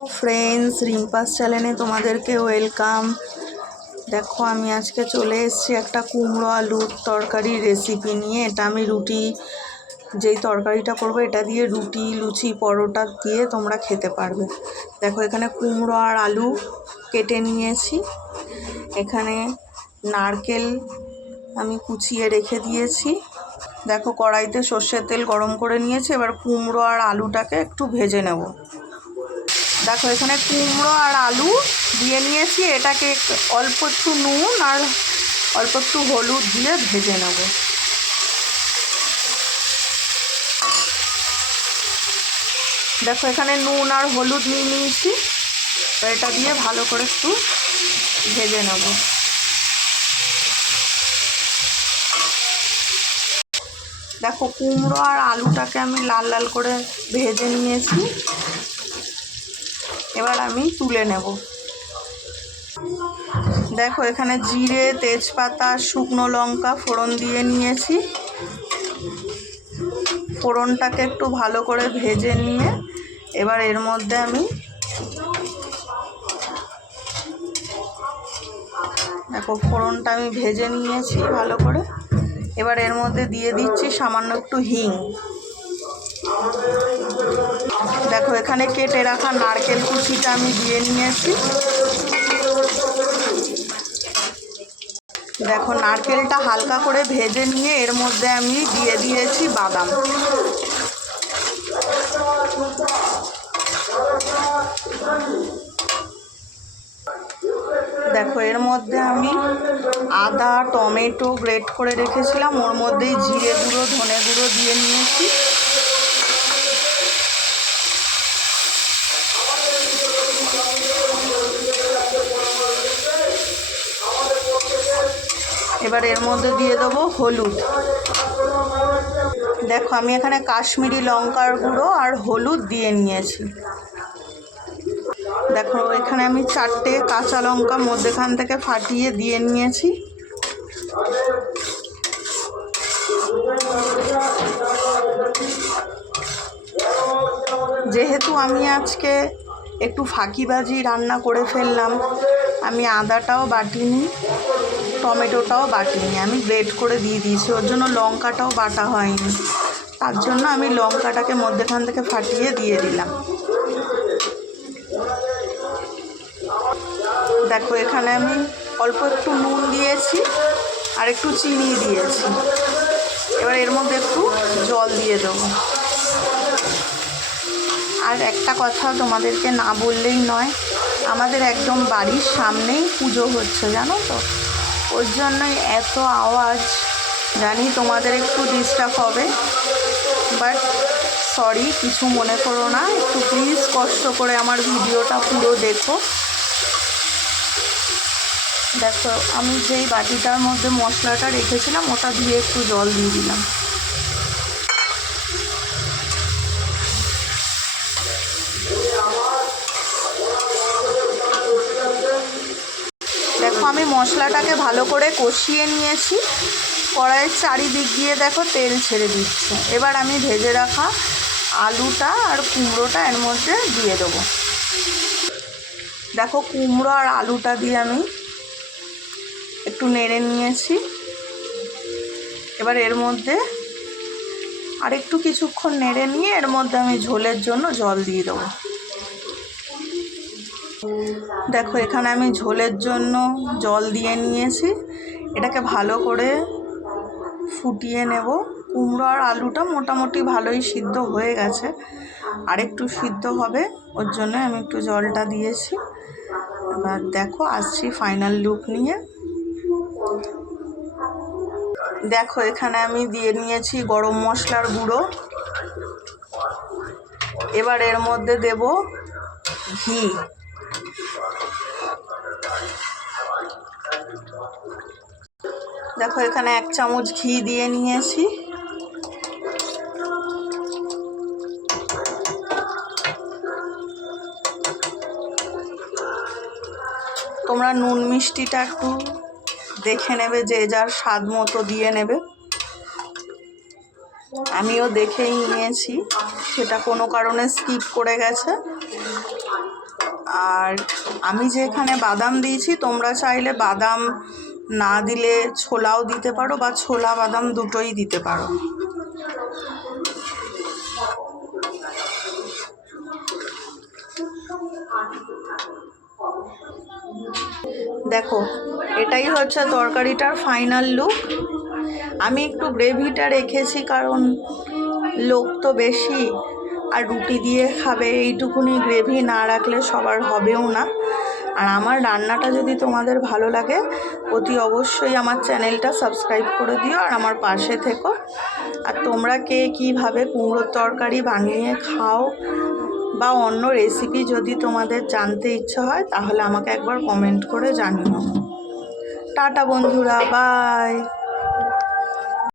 Friends रिम्पास चैनले तुम्हादेरके welcome. देखो आमी आज के चले एसेछि एकटा कुमड़ो आलुर तरकारी रेसिपि निये। एटा आमी रुटी जेई तरकारिटा करब एटा दिये रुटी लुचि परोटा दिये तोमरा खेते पारबे। देखो एखाने कुमड़ो और आलू केटे नियेछि, एखाने नारकेल आमी कुचिए रेखे दियेछि। देखो कड़ाईते सर्षेर तेल गरम करे नियेछि, एबार कुमड़ो और आलूटाके एकटु भेजे नेब। देखो एखाने कुमड़ो और आलू दिए निয়েছি, এটাকে অল্প একটু নুন আর অল্প একটু হলুদ দিয়ে ভেজে নেব। দেখো এখানে নুন আর হলুদ নিয়ে নিয়েছি, তো এটা দিয়ে ভালো করে একটু ভেজে নেব। দেখো কুমড়ো আর আলুটাকে আমি লাল লাল করে ভেজে নিয়েছি, এবার আমি তুলে নেব। দেখো এখানে জিরে তেজপাতা শুকনো লঙ্কা ফোড়ন দিয়ে নিয়েছি। ফোড়নটাকে একটু ভালো করে ভেজে নিয়ে এবার এর মধ্যে আমি দেখো ফোড়নটা আমি ভেজে নিয়েছি ভালো করে। এবার এর মধ্যে দিয়ে দিচ্ছি সামান্য একটু হিং। দেখো এখানে কেটে রাখা নারকেল কুচিটা আমি দিয়ে নিয়েছি। দেখো নারকেলটা হালকা করে ভেজে নিয়ে এর মধ্যে আমি দিয়ে দিয়েছি বাদাম। দেখো এর মধ্যে আমি আদা টমেটো গ্রেট করে রেখেছিলাম, ওর মধ্যেই জিরে গুঁড়ো ধনে গুঁড়ো দিয়ে নিয়েছি। এবার এর মধ্যে দিয়ে দেবো হলুদ। দেখো আমি এখানে কাশ্মীরি লঙ্কার গুঁড়ো আর হলুদ দিয়ে নিয়েছি। দেখো এখানে আমি 4টে কাঁচা লঙ্কা মধ্যখান থেকে ফাটিয়ে দিয়ে নিয়েছি। যেহেতু আমি আজকে একটু ফাঁকিবাজি রান্না করে ফেললাম, আমি আদাটাও বাটিনি টমেটোটাও বাটিনি, আমি গ্রেট করে দিয়ে দিয়েছি, ওর জন্য লঙ্কাটাও বাটা হয়নি, তার জন্য আমি লঙ্কাটাকে মধ্যখান থেকে ফাটিয়ে দিয়ে দিলাম। দেখো এখানে আমি অল্প একটু নুন দিয়েছি আর একটু চিনি দিয়েছি। এবার এর মধ্যে একটু জল দিয়ে দেবো। আর একটা কথা তোমাদেরকে না বললেই নয়, আমাদের একদম বাড়ির সামনেই পুজো হচ্ছে জানো তো, ওর জন্যই এত আওয়াজ। জানি তোমাদের একটু ডিস্টার্ব হবে, বাট সরি, কিছু মনে করো না, একটু প্লিজ কষ্ট করে আমার ভিডিওটা পুরো দেখো। দেখো আমি যেই বাটিটার মধ্যে মশলাটা রেখেছিলাম ওটা দিয়ে একটু জল দিয়ে দিলাম। দেখো আমি মশলাটাকে ভালো করে কষিয়ে নিয়েছি, কড়াইয়ের চারিদিক দিয়ে দেখো তেল ছেড়ে দিচ্ছে। এবার আমি ভেজে রাখা আলুটা আর কুমড়োটা এর মধ্যে দিয়ে দেবো। দেখো কুমড়ো আর আলুটা দিয়ে আমি একটু নেড়ে নিয়েছি। এবার এর মধ্যে আর একটু কিছুক্ষণ নেড়ে নিয়ে এর মধ্যে আমি ঝোলের জন্য জল দিয়ে দেবো। দেখো এখানে আমি ঝোলের জন্য জল দিয়ে নিয়েছি, এটাকে ভালো করে ফুটিয়ে নেব। কুমড়ো আর আলুটা মোটামুটি ভালোই সিদ্ধ হয়ে গেছে, আর একটু সিদ্ধ হবে, ওর জন্য আমি একটু জলটা দিয়েছি। এবার দেখো আসছি ফাইনাল লুক নিয়ে। দেখো এখানে আমি দিয়ে নিয়েছি গরম মশলার গুঁড়ো। এবার এর মধ্যে দেব ঘি। দেখো এখানে 1 চামচ ঘি দিয়ে নিয়েছি। তোমরা নুন মিষ্টিটা একটু দেখে নেবে, যে যার স্বাদ মতো দিয়ে নেবে। আমিও দেখেই নিয়েছি, সেটা কোনো কারণে স্কিপ করে গেছে। আর আমি যে এখানে বাদাম দিয়েছি, তোমরা চাইলে বাদাম না দিলে ছোলাও দিতে পারো, বা ছোলা বাদাম দুটোই দিতে পারো। দেখো, এটাই হচ্ছে তরকারিটার ফাইনাল লুক। আমি একটু গ্রেভিটা রেখেছি কারণ লোক তো বেশি, আর রুটি দিয়ে খাবে, এইটুকুনি গ্রেভি না রাখলে সবার হবেও না। আর আমার রান্নাটা যদি তোমাদের ভালো লাগে, অতি অবশ্যই আমার চ্যানেলটা সাবস্ক্রাইব করে দিও আর আমার পাশে থেকো। আর তোমরা কে কীভাবে কুমড়োর তরকারি বানিয়ে খাও, বা অন্য রেসিপি যদি তোমাদের জানতে ইচ্ছা হয়, তাহলে আমাকে একবার কমেন্ট করে জানিও। টাটা বন্ধুরা, বাই।